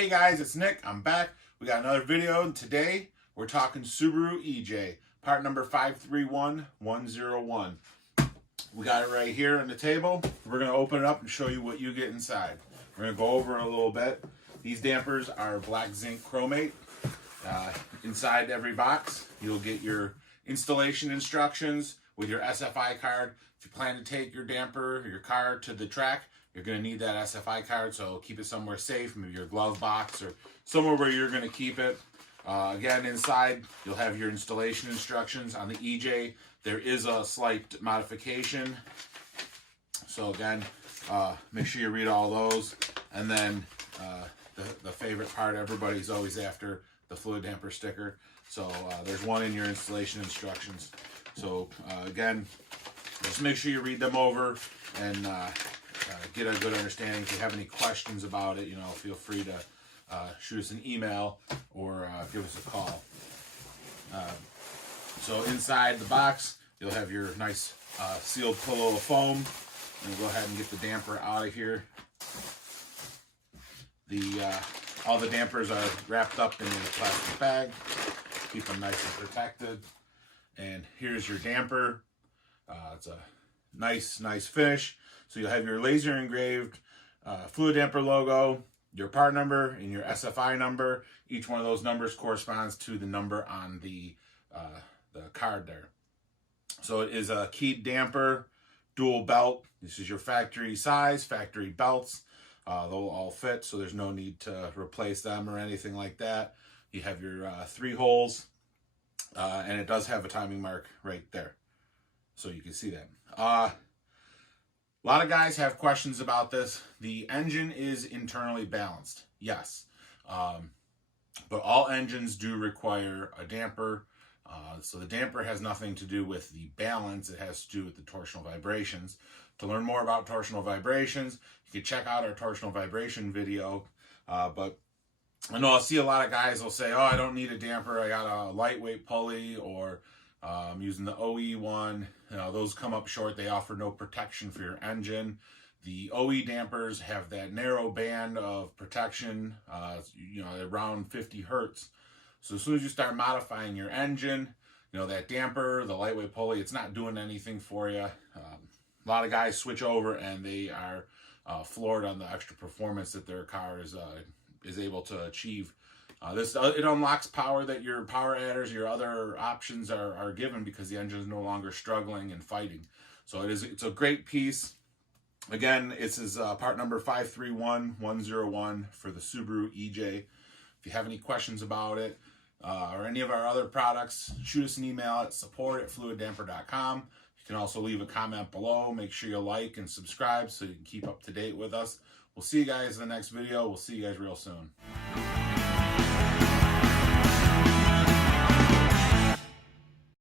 Hey guys, it's Nick. I'm back. We got another video, and today we're talking Subaru EJ, part number 531101. We got it right here on the table. We're going to open it up and show you what you get inside. We're going to go over it a little bit. These dampers are black zinc chromate. Inside every box, you'll get your installation instructions with your SFI card. If you plan to take your damper, your car to the track, you're going to need that SFI card, so keep it somewhere safe, maybe your glove box or somewhere where you're going to keep it. Again, inside, you'll have your installation instructions. On the EJ, there is a slight modification. So again, make sure you read all those. And then the favorite part, everybody's always after the Fluidampr sticker. So there's one in your installation instructions. So again, just make sure you read them over and get a good understanding. If you have any questions about it, feel free to shoot us an email or give us a call. So inside the box, you'll have your nice sealed pillow of foam. And we'll go ahead and get the damper out of here. All the dampers are wrapped up in a plastic bag. Keep them nice and protected. And here's your damper. It's a nice finish. So you'll have your laser engraved Fluidampr logo, your part number, and your SFI number. Each one of those numbers corresponds to the number on the card there. So it is a keyed damper, dual belt. This is your factory size, factory belts. They'll all fit, so there's no need to replace them or anything like that. You have your 3 holes, and it does have a timing mark right there, so you can see that. A lot of guys have questions about this. The engine is internally balanced, yes, but all engines do require a damper. So the damper has nothing to do with the balance. It has to do with the torsional vibrations. To learn more about torsional vibrations, you can check out our torsional vibration video. But I know I'll see a lot of guys will say, oh, I don't need a damper. I got a lightweight pulley, or I'm using the OE one. Those come up short. They offer no protection for your engine. The OE dampers have that narrow band of protection, around 50 hertz. So as soon as you start modifying your engine, that damper, the lightweight pulley, it's not doing anything for you. A lot of guys switch over and they are floored on the extra performance that their car is able to achieve. It unlocks power that your power adders, your other options are given, because the engine is no longer struggling and fighting. So it's a great piece. Again, this is part number 531101 for the Subaru EJ. If you have any questions about it or any of our other products, shoot us an email at support@fluidampr.com. You can also leave a comment below. Make sure you like and subscribe so you can keep up to date with us. We'll see you guys in the next video. We'll see you guys real soon.